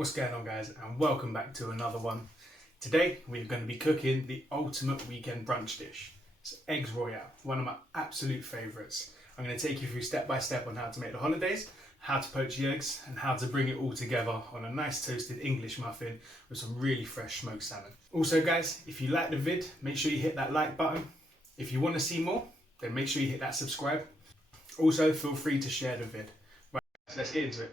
What's going on, guys, and welcome back to another one. Today we're going to be cooking the ultimate weekend brunch dish. It's eggs Royale, one of my absolute favourites. I'm going to take you through step by step on how to make the hollandaise, how to poach the eggs, and how to bring it all together on a nice toasted English muffin with some really fresh smoked salmon. Also, guys, if you like the vid, make sure you hit that like button. If you want to see more, then make sure you hit that subscribe. Also, feel free to share the vid. Right, so let's get into it.